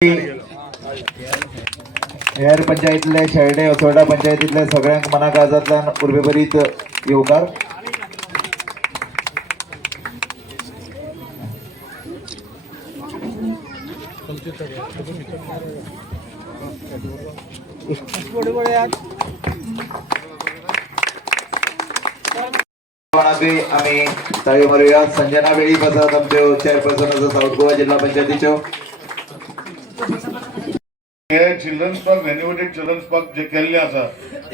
हेर पंचायतीतले शेळडे असोडा पंचायतीतले सगळ्यांक मना काळजांतल्यान उर्बेभरीत येवकार आम्ही ताळी मारूया संजना वेळी बसत आमच्यो चेअरपर्सन साऊथ गोवा जिल्हा पंचायतीच्यो children's park renovated children's park जे केल्ले आसा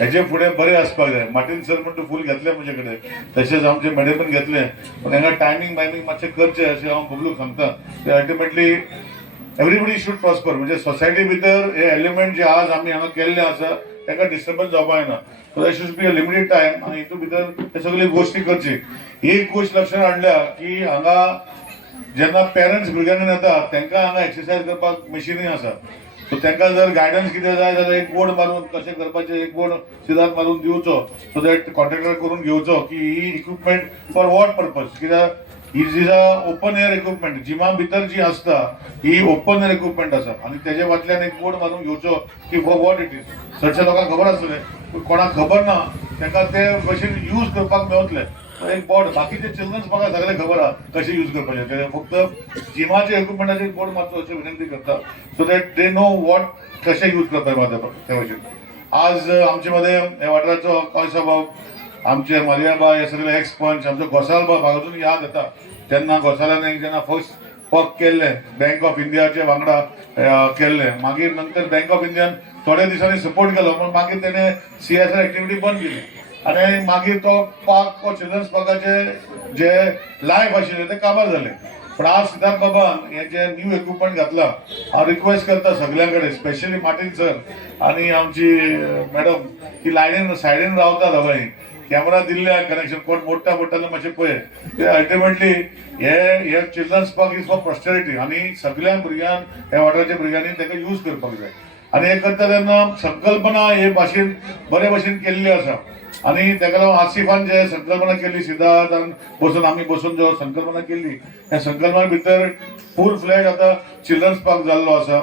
हेजे फुडें बरें आसपाक जाय मार्टीन सर म्हणटा फूल घेतले म्हजे कडेन तशेंच आमचे मॅडम घेतले. पण हांगा टायमींग बायमींग मातशें करचें अशें हांव बबलूक सांगता. ते अल्टिमेटली एवरीबडी शूड प्रॉस्पर म्हणजे सोसायटी भितर हे एलिमेंट जे आज आमी हांगा केल्ले आसा ताका डिस्टर्बन्स जावपाक जायना so that should be a limited time आनी हितून भितर हे सगळी गोश्टी करची एक गोश्ट लक्षांत हाडल्या की हांगा जेन्ना पेरंट्स भुरग्यांक येता तांकां हांगा एक्सरसायज करपाक मशिनी आसा सो तांकां जर गायडन्स कितें जाय जाल्यार एक बोर्ड मारून कशें करपाचें एक बोर्ड सिद्धांत मारून दिवचो सो दॅट कॉन्ट्रॅक्टर करून घेवचो की ही इक्विपमेंट फॉर वॉट पर्पज कित्याक ही is a open air equipment जिमा भितर जी आसता ही ओपन एअर इक्विपमेंट आसा आनी तेजे फाटल्यान एक बोर्ड मारून घेवचो की फॉर वॉट इट इज चडशे लोकांक खबर आसतलें पूण कोणाक खबर ना तांकां ते भशेन यूज करपाक मेवतले एक बोर्ड बाकीचे चिल्ड्रन्स म्हाका सगळे खबर आहा कशें यूज करपाचें फक्त जिमाचे इक्विपमेंटाचे बोर्ड मात्र अशें विनंती करता so that they know what कशें यूज करपाचें त्या भशेन आज आमचे मध्ये हे वाठाराचो कॉयसा भाव आमचे मारियाबा हे सगळे एक्स पंच आमचो घोसालबा म्हाका अजून याद येता. तेन्ना घोसाल्यान एक जेन्ना फर्स्ट पक केल्ले बँक ऑफ इंडियाचे वांगडा केल्ले मागीर नंतर बँक ऑफ इंडियान थोड्या दिसांनी सपोर्ट केलो पण मागीर तेणे सी एस आर एक्टिविटी बंद केली. आनी मागीर तो पार्क तो चिल्ड्रन्स पार्काचे जे लायफ आशिल्ले ते काबार जाले. पण आज सिद्धार्थ बाबान हे जे न्यू इक्विपमेंट घातला हांव रिक्वेस्ट करता सगळ्यां कडेन स्पेशली मार्टीन सर आनी आमची मॅडम ती लायनीन सायडीन रावता दोगांय कॅमेरा दिल्ले कनेक्शन कोण मोडटा पडटले मातशें पळय ते अल्टिमेटली हे हे children's park is for posterity आनी सगळ्या भुरग्यांक ह्या वाठाराच्या भुरग्यांनी ताका यूज करपाक जाय. आनी एकत्र करता तेन्ना संकल्पना हे भाशेन बरे भाशेन केल्ली आसा आनी ताका लागून आसिफान जे संकल्पना केली सिद्धार्थान बसून आमी बसून जो संकल्पना केली त्या संकल्पना भितर फूल फ्लॅट आतां चिल्ड्रन्स पार्क जाल्लो आसा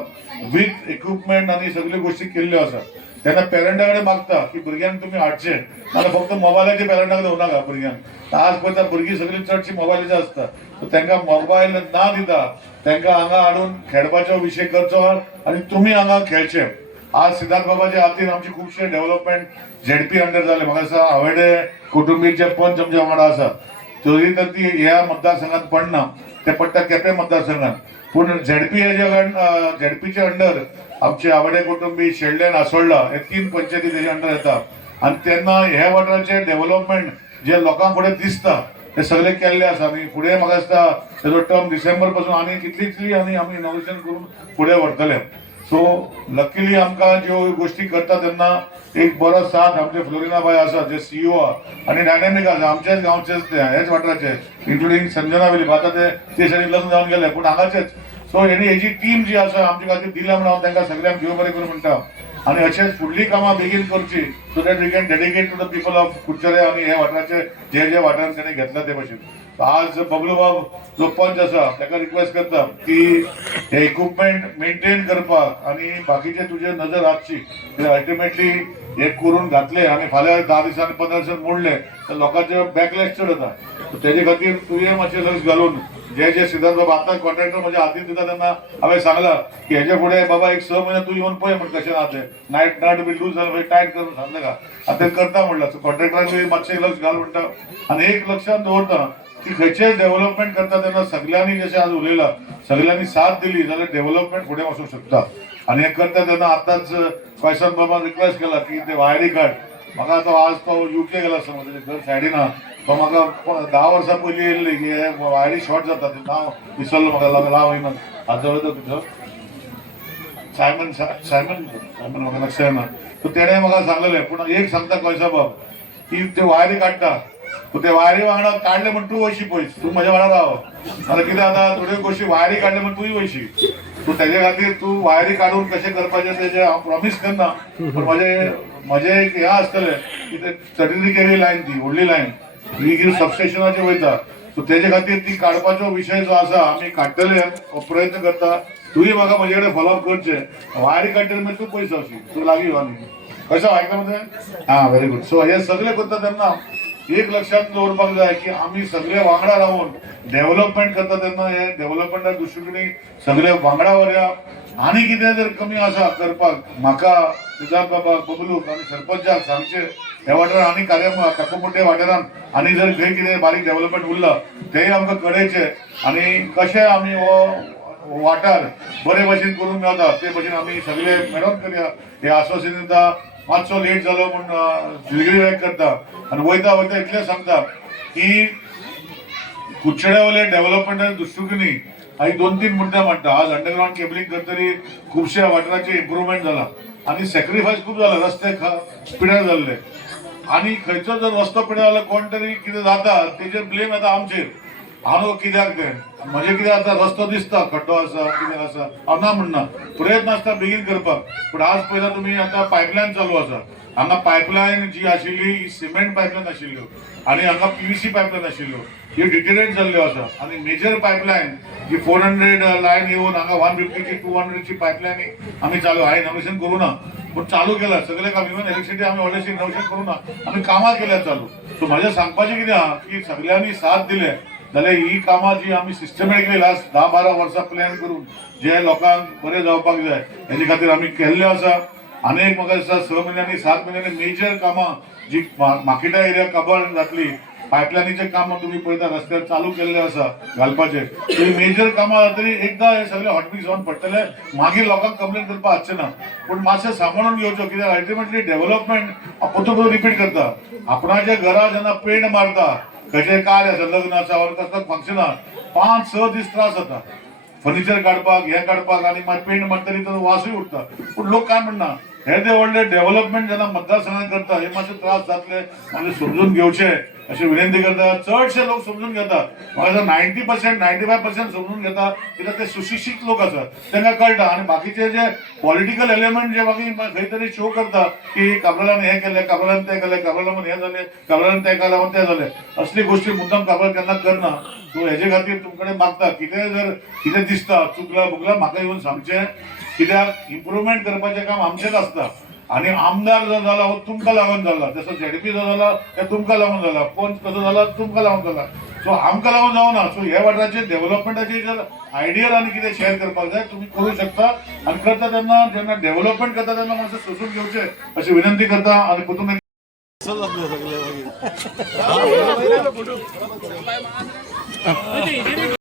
विथ इक्विपमेंट आनी सगळ्यो गोश्टी केल्ल्यो आसा तेन्ना पेरंटा कडेन मागता की भुरग्यांक तुमी हाडचे नाल्यार फक्त मोबायलाचे पेरंटाक होऊ नका भुरग्यांक आज पळयता भुरगीं सगळीं चडशीं मोबायलाची आसता सो तांकां मोबायल ना दिता. तांकां हांगा हाडून खेळपाचो विशय करचो आनी तुमी हांगा खेळचे. आज सिद्धार्थ बाबाच्या हातीन आमचे खुबशे डेव्हलपमेंट झेडपी अंडर जाले म्हाका दिसता हांवेडे कुटुंबीचे पंच आमच्या वांगडा आसा तरी तर ती ह्या मतदारसंघात पडना ते पडटा केपें मतदारसंघात. पूण झेडपी हेच्या झेडपीचे अंडर आमचे आवडे कुटुंबी शेल्डे नासोडला हे तीन पंचायती तेच्या अंडर येता आनी तेन्ना हे वाठाराचे डेव्हलपमेंट जे लोकां फुडें दिसता ते सगळे केल्ले आसा आनी फुडें म्हाका दिसता तेजो टर्म डिसेंबरपासून आनी कितली आनी आमी इनोव्हेशन करून फुडें व्हरतले सो लकीली आमकां ज्यो गोश्टी करता तेन्ना एक बरो साथ आमचे फ्लोरिना बाय आसा जे सीईओ आहा आनी डायनॅमिक आसा आमचेच गांवचेच ते हेच वाठाराचे इन्क्लुडींग संजना वेली आतां ते ते सायडीन लग्न जावन गेले पूण हांगाचेच सो हेणी हेजी टीम जी आसा आमचे खातीर दिल्या म्हणून हांव तांकां सगळ्यांक देव बरें करूं म्हणटा आनी अशेंच फुडलीं कामां बेगीन करची so that we can dedicate to the people of Kudchare आनी हे वाठाराचे जे जे वाठारांत ताणें घेतला ते भशेन आज बबलूबाब जो पंच आसा ताका रिक्वेस्ट करता की हे इक्विपमेंट मेंटेन करपाक आनी बाकीचे तुजे नजर आसची अल्टिमेटली हे करून घातले आनी फाल्यां धा दिसांनी पंदरा दिसांनी मोडले तर लोकांचे बॅकलॅश चड येता तेजे खातीर तुवें मातशें लक्ष घालून. जे जे सिद्धार्थ बाबा आतां कॉन्ट्रॅक्टर म्हणजे आधी दिता तेन्ना हांवें सांगलं की ह्याच्या फुडें बाबा एक स म्हयने तूं येवन पळय म्हण कशें आहा तें नायट नाट बी लूज जालें टायट करून सांगलें का? आतां तें करता म्हणलं सो कॉन्ट्रॅक्टराक मातशें लक्ष घाल म्हणटा आनी एक लक्षात दवरता की खंयचेय डेव्हलपमेंट करता तेन्ना सगळ्यांनी जशें आज उलयलां सगळ्यांनी साथ दिली जाल्यार डेव्हलपमेंट फुडें वचूंक शकता. आनी हे करता तेन्ना आतांच क्वेशन बाबा रिक्वेस्ट केला की ते वायरी काड म्हाका आतां आज तो युके गेला समज घर सायडीन आहा तो म्हाका धा वर्सां पयलीं येयल्ली की हे वायरी शॉर्ट जाता ते नांव विसरलो म्हाका लागला हांव येयना हाजो तो तुजो सायमन सायमन सायमन म्हाका लक्ष येना सो तेणें म्हाका सांगलेलें पूण एक सांगता कळसा बाब? की ते वायरी काडटा सो ते वायरी वांगडा काडले म्हण तूं वयशी पयस तूं म्हज्या वांगडा राव आतां कितें जाता थोड्यो गोश्टी वायरी काडले म्हण तूंय वयशी तूं तेजे खातीर तूं वायरी काडून कशें करपाचें तेजें हांव प्रोमीस करना पूण म्हजें म्हजें एक हें आसतलें की ते थर्टी केरी लायन ती व्हडली लायन ही सबस्टेशनाचे वयता सो तेजे खातीर ती काडपाचो विशय जो आसा आमी काडटले हो प्रयत्न करता. तुवें म्हाका म्हजे कडेन फॉलोअप करचे. वायरी काडटले मागीर तूं पयस जावची तूं लागीं आमी कशें आयकलां मरे आं व्हेरी गुड सो हे सगळें करता तेन्ना एक लक्षात दवरपाक जाय की आमी सगळे वांगडा रावून डेव्हलपमेंट करता तेन्ना हे डेव्हलपमेंटा दृश्टीकडे सगळे वांगडा व्हरया आनी कितें जर कमी आसा करपाक म्हाका सिद्धार्थ बाबा बबलूक आनी सरपंचाक सांगचे. ह्या वाठारात आनी कार्य काकोमुड्डे वाठारान आनी जर खंय कितें बारीक डेव्हलपमेंट उरला तेय आमकां कळयचे आनी कशें आमी हो वाठार बरे भशेन करून मेळटा ते भशेन आमी सगळे मेळोन करया. हे आश्वासन दिता मातसो लेट जालो म्हूण दिलगिरी व्यक्त करता. आनी वयता वयता इतलें सांगता की कुडचड्यावले डेव्हलपमेंटा दृश्टीकोनी हांवें दोन तीन मुद्दे मांडटा आज अंडरग्राउंड केबलिंग करतरी खुबशा वाठाराचे इम्प्रुवमेंट जाला आनी सॅक्रिफायस खूब जाला रस्ते खा पिड्यार जाल्ले आनी खंयचो जर रस्तो पिड्यार जालो कोण तरी कितें जाता तेजेर ब्लेम येता आमचेर. हांव कित्याक तें? म्हणजे किती जाता रस्तो दिसता खड्डो आसा कितें आसा हांव ना म्हणना प्रयत्न आसता बेगीन करपाक. पूण आज पहिला तुमी आतां पायपलायन चालू आसा हांगा पायपलायन जी आशिल्ली ही सिमेंट पायपलायन आशिल्ल्यो. आनी हांगा पीव्हीसी पायपलायन आशिल्ल्यो. ह्यो डिटेरेट जाल्ल्यो आसा आनी मेजर पायपलायन जी फोर हंड्रेड लायन येवन हांगा वन फिफ्टीची टू हंड्रेडची पायपलायन आमी चालू हाय इनोव्हेशन करूं ना. पूण चालू केला. सगळे काम इव्हन इलेक्ट्रिसिटी आमी व्हडलेशें इनोव्हेशन करूं ना. आमी कामां केल्या चालू. सो म्हाजें सांगपाचें कितें आहा की सगळ्यांनी साथ दिले जाल्यार ही कामां जी आमी सिस्टमॅटिकली लास्ट धा बारा वर्सां प्लॅन करून जे लोकांक बरें जावपाक जाय हेजे खातीर आमी केल्ले आसा. आनी एक म्हाका दिसता स म्हयन्यांनी सात म्हयन्यांनी मेजर कामां जी मा- मार्केटा एरिया कबर जातली पायपलायनीचे काम तुम्ही पळयता रस्त्यार चालू केलेले आसा घालपाचे मेजर कामां तरी एकदां हे सगळे हॉटमिक्स जावन पडटले मागीर लोकांक कंप्लेन करपाक आसचें ना. पूण मातशें सांबाळून घेवचो कित्याक अल्टिमेटली डेव्हलपमेंट परत रिपीट करता. आपणाच्या घरा जेन्ना पेंट मारता खंयचें कार्य आसा लग्न आसा वा कसलो फंक्शन पांच स दीस त्रास जाता फर्निचर काडपाक हे काडपाक आनी मागीर पेंट मारतरी तो वासूय उरता पूण लोक काय म्हणना हे जे वडले डेव्हलपमेंट जेन्ना मतदारसंघात करता हे मातशे त्रास जातले म्हणजे समजून घेवचे अशी विनंती करता चडशे लोक समजून घेतात. म्हाका ninety percent ninety five percent समजून घेता कित्याक ते सुशिक्षीत लोक आसात तांकां कळटा आनी बाकीचे जे पॉलिटिकल एलिमेंट जे मागीर खंय तरी शो करता की काबरालान हे केले काबरालान ते केले काबराला हे झाले काबरालान ते लागून ते झाले असली गोष्टी मुद्दाम काबर केन्ना करना सो हेजे खातीर तुमकडे मागता कितें जर कितें दिसता चुकला बुकला म्हाका येवन सांगचें. कित्याक इम्प्रुवमेंट करपाचें काम आमचेंच आसता आनी आमदार जर जाला हो तुमकां लागून जाला जसो झेडपी जो जाला ते तुमकां लागून जाला पंच कसो जाला तुमकां लागून जाला सो आमकां लागून जावना सो ह्या वाठाराचेर डेव्हलपमेंटाचे जर आयडियल आनी कितें शेअर करपाक जाय तुमी करूं शकता. आनी करता तेन्ना जेन्ना डेव्हलपमेंट करता तेन्ना मातशें सोसून घेवचें अशी विनंती करता आनी परतून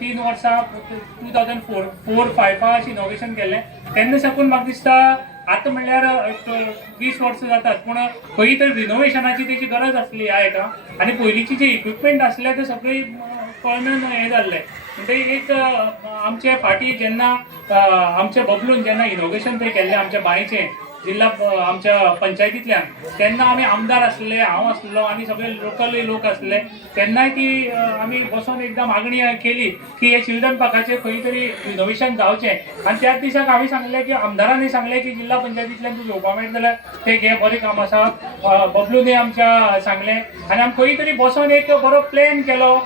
तीन वर्सां टू थावजंड फोर फोर फायफा अशें इनोवेशन केल्लें तेन्ना साकून म्हाका दिसता आतां म्हणल्यार वीस वर्सां जातात. पूण खंय तरी रिनोवेशनाची तेजी गरज आसली ह्या हेका आनी पयलींची जे इक्विपमेंट आसले ते सगळे पळोवन हें जाल्ले म्हणजे एक आमचे फाटी जेन्ना आमचे बबलून जेन्ना इनोवेशन थंय केल्लें आमच्या बांयचें जिल्हा आमच्या पंचायतींतल्यान तेन्ना आमी आमदार असले हांव असलो आनी सगळे लोकल लोक आसले तेन्नाय ती आम्ही आमी बसून एकदां मागणी केली की हे चिल्ड्रन पार्काचें खंय तरी रिनोवेशन जावचें आनी त्याच दिसाक हांवें सांगलें की आमदारांनी सांगलें की जिल्हा पंचायतींतल्यान तूं घेवपाक मेळटा जाल्यार ते घे बरें काम आसा बबलूने आमच्या सांगलें. आनी आमी खंय तरी बसून एक बरो प्लॅन केलो.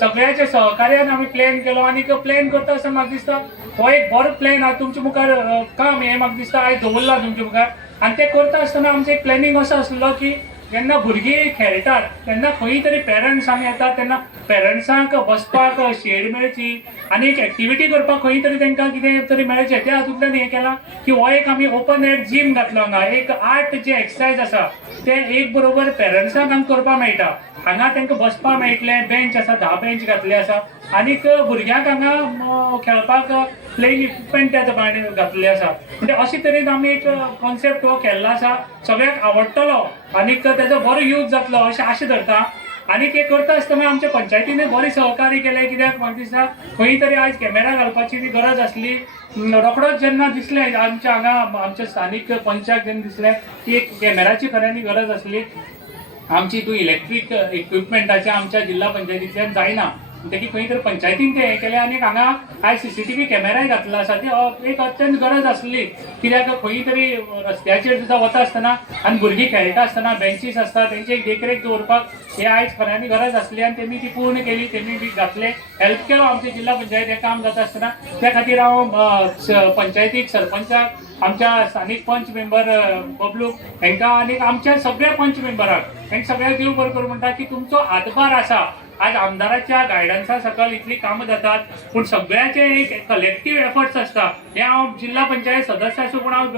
सगळ्याच्या सहकार्यान आमी प्लॅन केलो आनी प्लॅन करता आसतना म्हाका दिसता. हो एक बरो प्लॅन हा तुमच्या मुखार काम हें म्हाका दिसता आयज दवरला तुमच्या मुखार. आनी ते करता आसतना आमचो एक प्लॅनिंग असो आसलो की जेन्ना भुरगीं खेळटात तेन्ना खंय तरी पेरंट्स आमी येतात तेन्ना पेरंट्सांक बसपाक शेड मेळची आनी एक एक्टिविटी करपाक खंय तरी तांकां कितें तरी मेळचें. त्या हातूंतल्यान हें केलां की हो एक आमी ओपन एअर जीम घातलो हांगा. एक आर्ट जे एक्सरसायज आसा ते एक बरोबर पेरंट्सांक हांगा करपाक मेळटा. हांगा तांकां बसपाक मेळटलें बेंच आसा धा बेंच घातले आसा. आनीक भुरग्यांक हांगा खेळपाक प्लेइंग इक्विपमेंट त्या प्रमाणे घातले आसा. म्हणजे अशे तरेन आमी एक कॉन्सेप्ट हो केल्लो आसा. सगळ्यांक आवडटलो आनीक तेजो बरो यूज जातलो अशें आशा धरता. आनीक हे करता आसतना आमच्या पंचायतीने बरें सहकार्य केलें कित्याक? म्हाका दिसता खंय तरी आयज कॅमेरा घालपाची ती गरज आसली रोखडोच जेन्ना दिसलें आमच्या हांगा आमच्या स्थानीक पंचायत जेन्ना दिसलें की एक कॅमेराची खऱ्यांनी गरज आसली. आमची तू इलेक्ट्रीक इक्विपमेंटाचे आमच्या जिल्हा पंचायतींतल्यान जायना. म्हणटकीर खंय तरी पंचायतीन ते हें केलें आनी हांगा आयज व्ही कॅमेराय घातलो आसा ती एक अत्यंत गरज आसली कित्याक खंय तरी रस्त्याचेर सुद्दां वता आसतना आनी भुरगीं खेळटा आसतना बेंचीस आसता तेंची एक देखरेख दवरपाक हे आयज खऱ्यांनी गरज आसली आनी तेमी ती पूर्ण केली तेमी बी घातले. हेल्प केलो आमच्या जिल्हा पंचायत हें काम जाता आसतना त्या खातीर हांव पंचायतीक सरपंचाक आमच्या स्थानिक पंच मेंबर बबलू हांकां आनी आमच्या सगळ्या पंच मेंबराक हांकां सगळ्यांक देव बरो करूं म्हणटा की तुमचो हातभार आसा आज आमदाराच्या गायडन्सा सकल इतली कामां जातात. पूण सगळ्याचे एक कलेक्टीव एफर्ट्स आसता हे हांव जिल्हा पंचायत सदस्य आसूं पूण हांव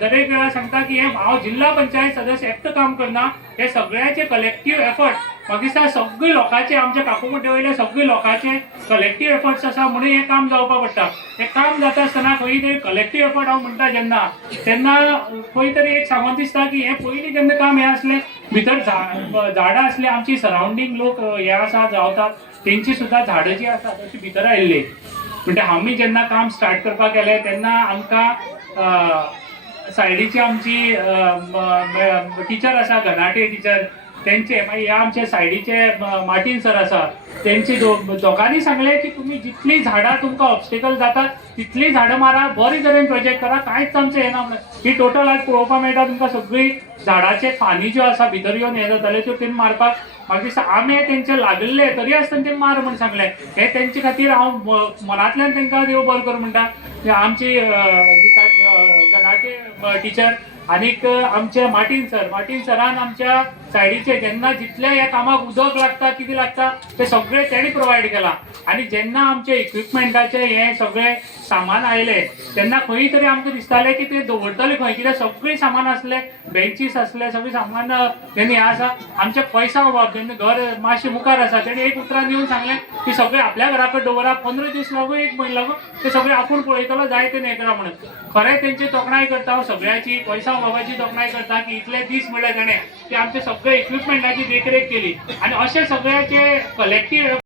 दरेक वेळा सांगता की हे हांव जिल्हा पंचायत सदस्य एकटो काम करना हे सगळ्याचे कलेक्टीव एफर्ट म्हाका दिसता सगळे लोकांचे आमच्या काकुमुटे वयले सगळे लोकांचे कलेक्टीव एफर्ट्स आसा म्हणून हे काम जावपाक पडटा हे काम जाता आसतना खंय तरी कलेक्टीव एफर्ट हांव म्हणटा जेन्ना. तेन्ना खंय तरी एक सांगून दिसता की हे पयलीं जेन्ना काम हें आसलें भितर झा- झाडां आसली आमची सरावंडींग लोक हे आसा जावतात तेंची सुद्दां झाडां जी आसा तशी भितर आयिल्ली म्हणजे आमी जेन्ना काम स्टार्ट करपाक गेले तेन्ना आमकां सायडीची आमची टिचर आसा घनाटे टिचर तेंचे मागीर म्हणजे हे आमचे सायडीचे म- मार्टीन सर आसा तेंचे दो- दोगांनी सांगले की तुमी जितली झाडां तुमकां ऑब्स्टिकल जातात तितली झाडां मारा बरे तरेन प्रोजेक्ट करा कांयच आमचें हें ना ही टोटल आज पळोवपाक मेळटा तुमकां सगळी झाडाचे फानी ज्यो आसा भितर येवन हे जाताले त्यो तेमी मारपाक. म्हाका दिसता आमे तेंचे लागले तरी आसतना ते मार म्हण सांगले. हे तेंचे खातीर हांव मनांतल्यान तेंकां देव बरो कर म्हणटा. आमची अ, गीता टिचर आनीक आमचे मार्टीन सर. मार्टीन सरान आमच्या सायडीचे जेन्ना जितले ह्या कामाक उदक लागता किती लागता ते सगळे तेणी प्रोवायड केला. आनी जेन्ना आमचे इक्विपमेंटाचे हे सगळे सामान आयले तेन्ना खंय तरी आमकां दिसतालें की ते दवरतले खंय कित्याक सगळें सामान आसले बेंचीस आसले सगळें सामान त्यांनी हे हें आसा आमचे पयसा बाब जेन्ना घर मातशें मुखार आसा तेणी एक उतरान येवन सांगलें की सगळें आपल्या घरा कडेन दवरा पंदरा दीस लागून एक म्हयनो लागून ते सगळें आपूण पळयतलो जाय तें करा म्हणून. खरें तेंची तोखणाय करता हांव सगळ्याची पैसा बाबाची तोखणाय करता की इतले दीस म्हणले ताणें की आमचे सगळे इक्विपमेंटाची देखरेख केली. आनी अशे सगळ्याचे कलेक्टिव्ह